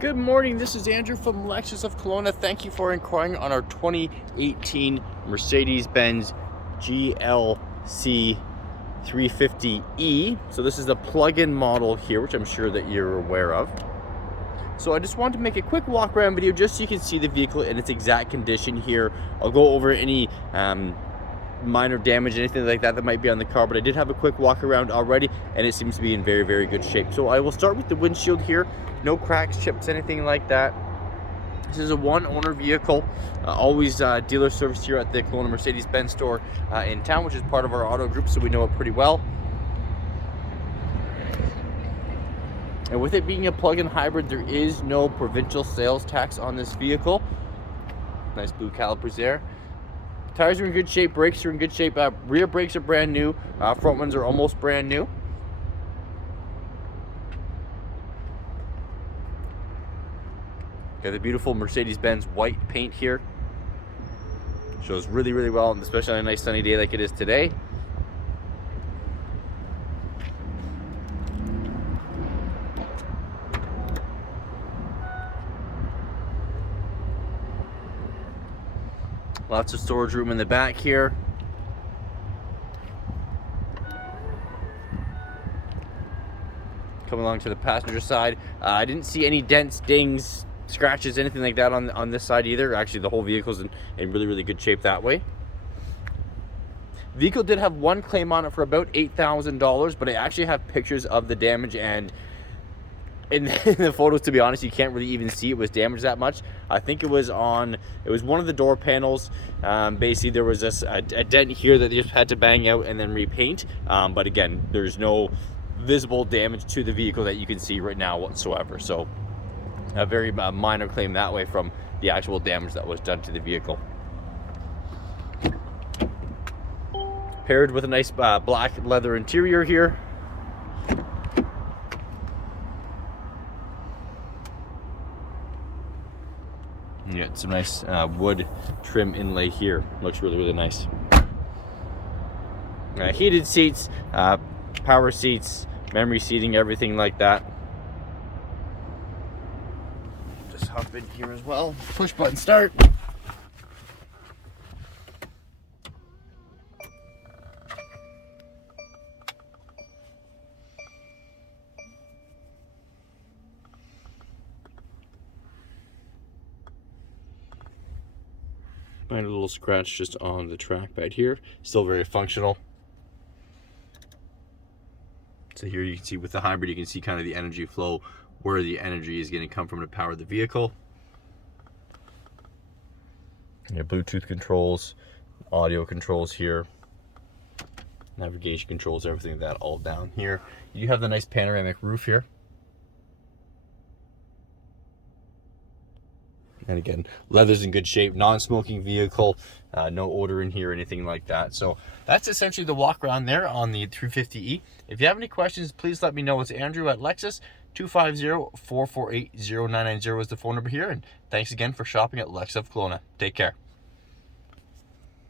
Good morning, this is Andrew from Lexus of Kelowna. Thank you for inquiring on our 2018 Mercedes-Benz GLC 350E. So this is a plug-in model here, which I'm sure that you're aware of. So I just wanted to make a quick walk around video just so you can see the vehicle in its exact condition here. I'll go over any minor damage, anything like that might be on the car, but I did have a quick walk around already and it seems to be in very, very good shape. So I will start with the windshield here. No cracks, chips, anything like that. This is a one-owner vehicle, always dealer service here at the Kelowna Mercedes-Benz store in town, which is part of our auto group, so we know it pretty well. And with it being a plug-in hybrid, there is no provincial sales tax on this vehicle. Nice blue calipers there. Tires are in good shape, brakes are in good shape. Rear brakes are brand new, front ones are almost brand new. Got the beautiful Mercedes-Benz white paint here. Shows really, really well, especially on a nice sunny day like it is today. Lots of storage room in the back here. Coming along to the passenger side, I didn't see any dents, dings, scratches, anything like that on this side either. Actually, the whole vehicle's in really, really good shape that way. Vehicle did have one claim on it for about $8,000, but I actually have pictures of the damage, and in the photos, to be honest, you can't really even see it was damaged that much. I think it was one of the door panels. Basically, there was a dent here that they just had to bang out and then repaint. But again, there's no visible damage to the vehicle that you can see right now whatsoever. So a very minor claim that way from the actual damage that was done to the vehicle. Paired with a nice black leather interior here. You got some nice wood trim inlay here. Looks really, really nice. Heated seats, power seats, memory seating, everything like that. Just hop in here as well. Push button start. Find a little scratch just on the trackpad here. Still very functional. So here you can see with the hybrid, you can see kind of the energy flow, where the energy is going to come from to power the vehicle. Your Bluetooth controls, audio controls here, navigation controls, everything like that all down here. You have the nice panoramic roof here. And again, leather's in good shape, non-smoking vehicle, no odor in here, anything like that. So that's essentially the walk around there on the 350E. If you have any questions, please let me know. It's Andrew at Lexus. 250-448-0990 is the phone number here. And thanks again for shopping at Lexus of Kelowna. Take care.